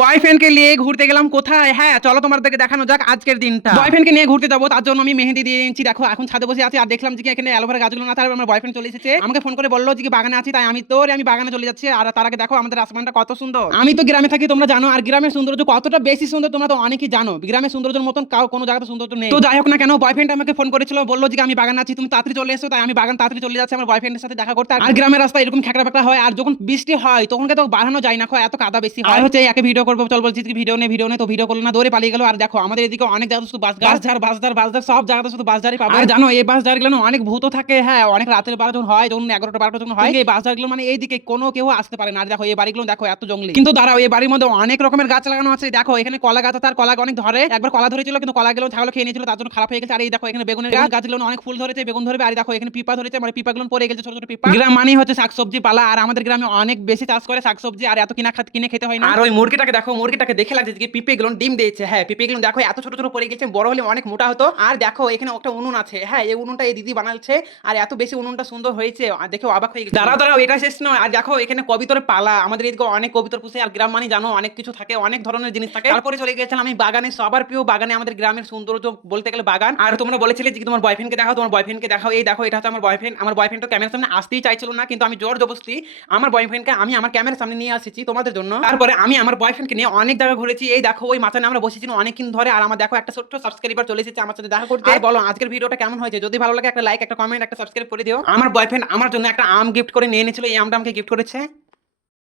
বয়ফ্রেন্ডকে নিয়ে ঘুরতে গেলাম কোথায়? হ্যাঁ, চলো তোমাদেরকে দেখানো যাক আজকের দিনটা। বয়ফ্রেন্ডকে নিয়ে ঘুরতে যাবো, তার জন্য আমি মেহেদি দিয়ে নিচ্ছি। দেখো এখন ছাদে বসে আছি আর দেখলাম যে এখানে অ্যালোভেরা গাছগুলো না, তার আমার বয়ফ্রেন্ড চলে এসেছে। আমাকে ফোন করে বললো যে বাগানে আছি, তাই আমি বাগানে চলে যাচ্ছি। আর তার আগে দেখো আমাদের আসমানটা কত সুন্দর। আমি তো গ্রামে থাকি, তোমরা জানো, আর গ্রামের সৌন্দর্য কতটা বেশি সুন্দর তোমরা তো অনেকেই জানো। গ্রামের সৌন্দর্যের মতন কোনো জায়গাতে সৌন্দর্য নেই। তো যাই হোক না কেন, বয়ফ্রেন্ড আমাকে ফোন করেছিল, বললো যে আমি বাগানে আছি, তুমি তাড়াতাড়ি চলে এসো। তাই আমি বাগান তাড়াতাড়ি চলে যাচ্ছি আমার বয়ফ্রেন্ডের সাথে দেখা করতে। আর গ্রামের রাস্তা এরকম খেকড়া ফেকড়া হয়, আর যখন বৃষ্টি হয় তখন তো বাড়ানো যায় না, এত কাদা বেশি হয়। হচ্ছে একে ভিডিও করবো, চল বলছি ভিডিও নেই তো ভিডিও করলো না, দৌড়ে পালিয়ে গেল। আর দেখো আমাদের এদিকে অনেক জায়গাতে শুধু বাসঝাড় সব জায়গাতে শুধু বাসঝাড়ই পাবে। আর জানো এই বাসঝাড় গুলো অনেক ভূত থাকে। হ্যাঁ, অনেক রাতের বেলা যখন হয়, যখন 11টা 12টা যখন হয়, এই বাসঝাড় গুলো মানে এইদিকে কোনো কেউ আসতে পারে না। আর দেখো এই বাড়িগুলো দেখো এত জঙ্গলি। কিন্তু দাঁড়াও, এই বাড়ির মধ্যে অনেক রকমের গাছ লাগানো আছে। দেখো এখানে কলা গাছ, তার কলা অনেক ধরে। একবার কলা ধরেছিল কিন্তু কলা গেল ছাগল খেয়ে নিয়েছিল, তার জন্য খারাপ হয়ে গেছে। আর এই দেখো এখানে বেগুনের গাছগুলো অনেক ফুল ধরেছে, বেগুন ধরবে। আর দেখো এখানে পিপা ধরেছে, মানে পিপাগুলো পড়ে গেছে, ছোট ছোট পিপা। গ্রাম মানে হচ্ছে শাকসবজি পালা, আর আমাদের গ্রামে অনেক বেশি চাষ করে শাকসবজি, আর এত কিনে খেতে হয় না। আর ওই মুরগিটাকে দেখো, মুরগিটাকে দেখে লাগছে যে পিপে গুলো ডিম দিয়েছে। হ্যাঁ, পিপে গুলো দেখো এত ছোট ছোট পড়ে গেছে, বড় হলে অনেক মোটা হতো। আর দেখো এখানে একটা উনুন আছে। হ্যাঁ, এই উনুনটা এই দিদি বানাচ্ছে, আর এত বেশি উনুনটা সুন্দর হয়েছে, আর দেখে অবাক হয়ে গেছে। দাঁড়াও এটা শেষ নয়। আর দেখো এখানে কবিতরের পালা, আমাদের এদিকে অনেক কবিতর পুষে। আর গ্রাম মানে জানো অনেক কিছু থাকে, অনেক ধরনের জিনিস থাকে। তারপরে চলে গেছিলাম আমি বাগানে, সবার প্রিয় বাগানে, আমাদের গ্রামের সৌন্দর্য বলতে গেলে বাগান। আর তোমরা বলেছিলে যে তোমার বয়ফ্রেন্ডকে দেখাও, তোমার বয়ফ্রেন্ডকে দেখাও। এই দেখো এটা হচ্ছে আমার বয়ফ্রেন্ড। আমার বয়ফ্রেন্ড তো ক্যামেরার সামনে আসতেই চাইছিল না, কিন্তু আমি জোর জবরদস্তি আমার বয়ফ্রেন্ডকে আমি আমার ক্যামেরার সামনে নিয়ে এসেছি তোমাদের জন্য। তারপরে আমি আমার বয়ফ্রেন্ডকে নিয়ে অনেক জায়গা ঘুরেছি। এই দেখো ওই মাথায় আমরা বসেছিলাম অনেকদিন ধরে। আর আমার দেখো একটা ছোট্ট সাবস্ক্রাইবার চলে এসেছে আমার সাথে দেখা করতে। আর বলো আজকের ভিডিওটা কেমন হয়েছে? যদি ভালো লাগে একটা লাইক, একটা কমেন্ট, একটা সাবস্ক্রাইব করে দিও। আমার বয়ফ্রেন্ড আমার জন্য একটা আম গিফট করে নিয়ে এনেছিল, এই আমটা আমাকে গিফট করেছে।